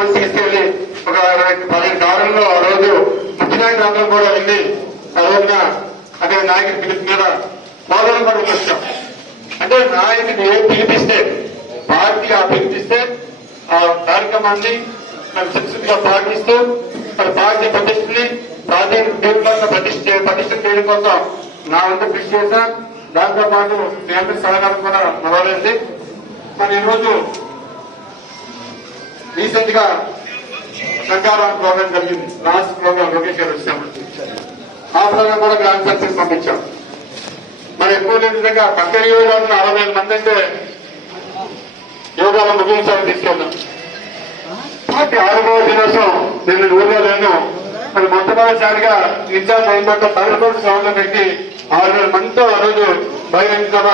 రోజు తీసుకెళ్ళి ఒక పదిహేను కాలంలో ఆ రోజు ముఖ్యనాయకులు అందరం కూడా వెళ్ళి ఆ అక్కడ అదే నాయకుడి పిలుపు మీద పోరాటం కూడా వచ్చాం అంటే నాయకుడు ఏ పిలిపిస్తే పార్టీ ఆ పిలిపిస్తే ఆ కార్యక్రమాన్ని మరి శిక్షగా పాటిస్తూ మరి పార్టీ ప్రతిష్టని పార్టీ దేవుడు ప్రతిష్ట ప్రతిష్ట చేయడం కోసం నా వంతు కృషి చేశాను దాంతో పాటు మీ సహకారం కూడా మొదలైంది మరి ఈరోజు రీసెంట్గా శంకారాం ప్రోగ్రామ్ జరిగింది. లాస్ట్ ప్రోగ్రామ్ లోకేష్ గారు వచ్చాము ఆ ప్రోగ్రామ్ కూడా గ్రాండ్ సక్సెస్ పంపించాం. మరి ఎక్కువ లేని విధంగా పక్క యోగాలను అరవై వేల మంది అయితే యోగాలో ముగించాలని తీసుకెళ్ళాం. పార్టీ ఆరుగవ దినోత్సవం. నేను ఊళ్ళో లేను. మరి మొట్టమొదటిసారిగా ఇన్ఛార్జ్ అయిపోతే పదకొండు సభలో పెట్టి ఆరు వేల మందితో ఆ రోజు బహిరంగ సభ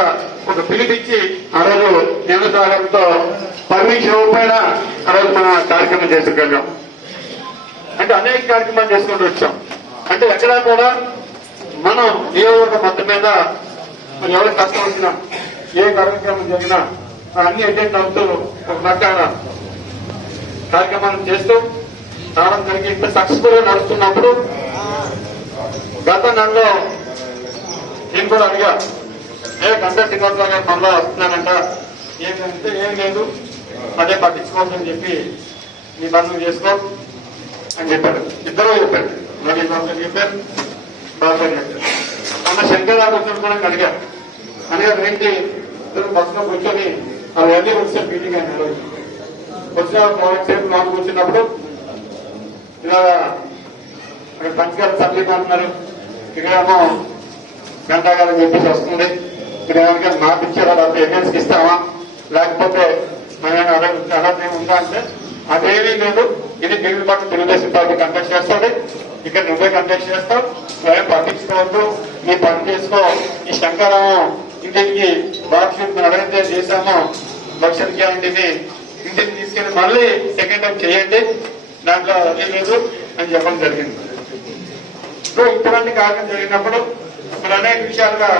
ఒక పిలిపించి ఆ రోజు నియమసాగరంతో పర్మిషన్ ఇవ్వకపోయినా తర్వాత మన కార్యక్రమం చేసుకెళ్ళాం అంటే అనేక కార్యక్రమాలు చేసుకుంటూ వచ్చాం. అంటే ఎక్కడా కూడా మనం నియోజకవర్గం మొత్తం మీద మరి ఎవరికి కష్టం వచ్చినా ఏ కార్యక్రమం జరిగినా అన్ని అటెండ్ అవుతూ ఒక రకాల కార్యక్రమాలు చేస్తూ రావడం జరిగి ఇంత సక్సెస్ఫుల్గా నడుస్తున్నప్పుడు గత నెలలో నేను కూడా అడిగా ఏ గంట శ్రీనివాసరావు గారు మనలో వస్తున్నానంట ఏంటంటే ఏం లేదు. అదే పట్టించుకోవద్దని చెప్పి నీ బంధువు చేసుకో అని చెప్పారు. ఇద్దరు చెప్పారు. మరి బాబు చెప్పారు. బాబు చెప్పారు. మొన్న శంకర్ కూడా అడిగారు. అడిగారు ఏంటి? ఇద్దరు బస్సులో కూర్చొని అది వెళ్ళి వచ్చే మీటింగ్ అని రోజు వచ్చిన సేపు మాకు కూర్చున్నప్పుడు ఇలా అక్కడ పంచగారు సబ్జెక్ట్ అంటున్నారు ఇక్కడేమో గంటగారు చెప్పేసి వస్తుంది. ఇక్కడ ఏమైనా మాకు ఇచ్చారా? లేకపోతే ఎగెన్స్కి ఇస్తామా లేకపోతే మనం అలాగే ఉందా అంటే అదేమీ లేదు ఇది బిల్లు పట్ల తెలుగుదేశం పార్టీ కండక్ట్ చేస్తుంది. ఇక్కడ నువ్వే కండక్ట్ చేస్తావు స్వయం పట్టించుకోవద్దు నీ పని చేసుకో. ఈ శంకరామం ఇంటికి బాక్స్ అడగతే చేశామో లక్షల గ్యారంటీని ఇంటికి తీసుకెళ్ళి మళ్ళీ సెకండ్ టైం చేయండి. దాంట్లో అదే లేదు అని చెప్పడం జరిగింది. సో ఇటువంటి కారణం జరిగినప్పుడు మరి అనేక విషయాలుగా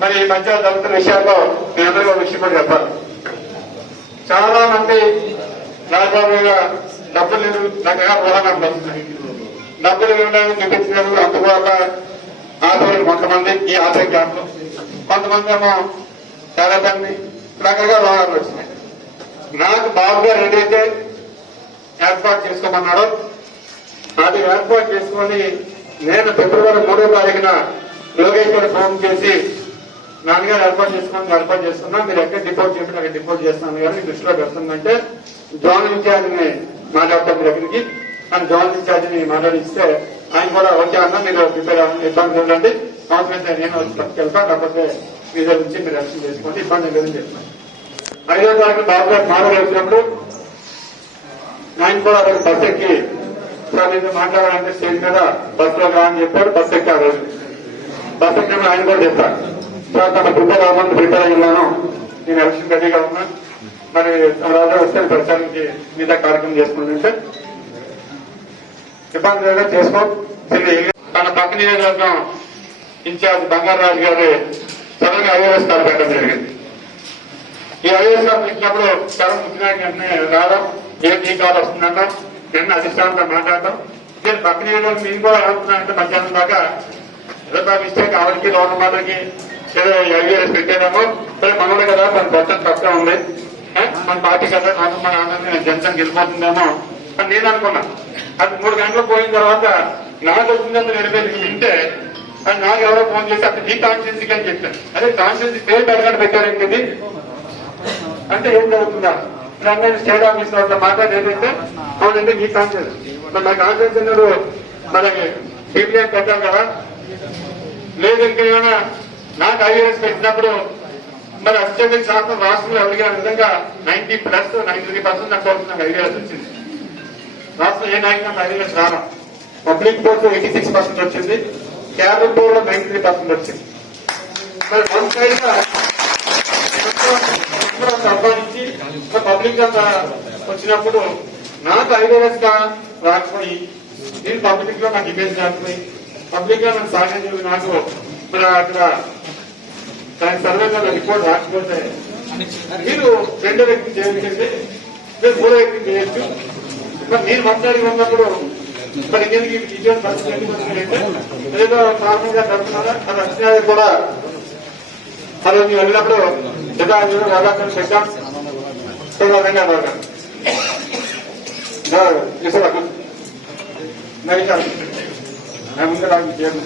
మరి ఈ మధ్య దళితుల విషయాల్లో మీ అందరికీ ఒక విషయం కూడా చెప్పాలి. చాలా మంది మీద డబ్బులు లేవు రకరకాల డబ్బులు ఇవ్వడానికి అందువల్ల ఆదాయం కొంతమంది ఈ ఆదాయ క్యాంపులు కొంతమంది ఏమో చాలా మంది రకంగా ఉదాహరణలు వచ్చినాయి. నాకు బాబుగా రెడీ అయితే ఏర్పాటు చేసుకోమన్నాడు. అది ఏర్పాటు చేసుకొని నేను ఫిబ్రవరి మూడో తారీఖున లోకేష్ ఫోన్ చేసి నాన్నగారు ఏర్పాటు చేసుకున్నాను ఏర్పాటు చేస్తున్నా మీరు ఎక్కడ డిపోర్ట్ చేయండి అక్కడ డిపోట్ చేస్తాను కానీ దృష్టిలో పెడుతుందంటే జోన్ ఇన్ఛార్జిని మాట్లాడతాం మీ దగ్గరికి అని జోన్ ఇన్ఛార్జిని మాట్లాడిస్తే ఆయన కూడా ఓకే అన్న మీరు ప్రిపేర్ అవ్వండి ఇబ్బంది ఉండండి అవసరమైతే నేను వెళ్తాను కాకపోతే మీ దగ్గర నుంచి మీరు రక్షణ చేసుకోండి ఇబ్బంది లేదని చెప్పాను. ఐదో తారీఖు బాబు గారు వచ్చినప్పుడు ఆయన కూడా ఆ బస్ ఎక్కి సార్ నేను మాట్లాడాలంటే స్టేజ్ మీద బస్లో రా అని చెప్పారు బస్ ఎక్కి ఆ రోజు బస్ ఎక్కినప్పుడు ఆయన కూడా చెప్పారు సార్ తన బిడ్డ రామని బిడ్డ అయ్యాను నేను ఎలక్షన్ రెడీగా ఉన్నా మరి రాజా వస్తే ప్రచారానికి మీద కార్యక్రమం చేసుకుంటుంటే ఇబ్బంది లేదా చేసుకో. తన పక్క నియోజకవర్గం ఇన్ఛార్జ్ బంగారాజు గారి సడన్గా ఐఏఎస్ కాల్ పెట్టడం జరిగింది. ఈ ఐఏఎస్ కాల్ పెట్టినప్పుడు కరం ముఖ్యనాయకు వెంటనే రావడం ఏం ఈ కాల్ వస్తుందన్నా నిన్న అధిష్టానంతో మాట్లాడటం నేను పక్క నియోజకవర్గం నేను కూడా ఏమవుతున్నానంటే మధ్యాహ్నం దాకా. ఏదో మిస్టేక్ ఆవిడకి లోన్ మాటకి ఏదో ఐఏఎస్ పెట్టారేమో సరే మనోడు కదా మన భర్త తక్కువ ఉంది. మన పార్టీ కదా నాకు మన ఆనందం జనసం గెలిపోతుందేమో అని నేను అనుకున్నా. అది మూడు గంటలు పోయిన తర్వాత నాకు వచ్చిందంత నెరవేరు వింటే అది నాకు ఎవరో ఫోన్ చేసి అక్కడ నీ కాన్స్టిట్యూన్సీకి అని చెప్పాను అదే కాన్స్టిట్యూన్సీ పేరు అడగండి పెట్టారు అంటే ఏం జరుగుతుందా? నేను స్టేట్ ఆఫీస్ వాళ్ళ మాట్లాడి ఏంటంటే అవునంటే మీ కాన్ఫిడెన్స్ మరి నా కాన్ఫిడెన్స్ మనకి సిపిఎం పెట్టాం కదా? లేదు ఏమైనా నాకు ఐఏఎస్ పెట్టినప్పుడు మరి అత్యధిక శాతం రాష్ట్రంలో అడిగిన విధంగా ninety plus ninety three percent నాకు నాకు ఐఏఎస్ వచ్చింది. రాష్ట్రం ఏ నాయకులు ఐఏఎస్ రావడం public post eighty six percent వచ్చింది. క్యాబినెట్ బోర్డు లో నైన్టీ త్రీ పర్సెంట్ వచ్చింది. మరి వన్ సైడ్ సంపాదించి పబ్లిక్ అంతా వచ్చినప్పుడు నాకు ఐఏఎస్గా రాకపోయి నేను పబ్లిక్లో నాకు ఇమేజ్ రాకపోయి పబ్లిక్గా నాకు సాగించు నాకు మరి అక్కడ దాని సర్వేలో రిపోర్ట్ రాకపోతే మీరు రెండు వ్యక్తి చేయించండి. లేదు మూడో వ్యక్తి చేయొచ్చు. మరి నేను మాట్లాడి ఉన్నప్పుడు మరి ఇంకెందుకు ఇటువంటి పరిస్థితి ఏదో కారణంగా జరుగుతున్నారా అది వచ్చినది కూడా అది మేము వెళ్ళినప్పుడు జగా అవకాశం పెట్టాం సో విధంగా మరి ముందు నాకు చేయాలి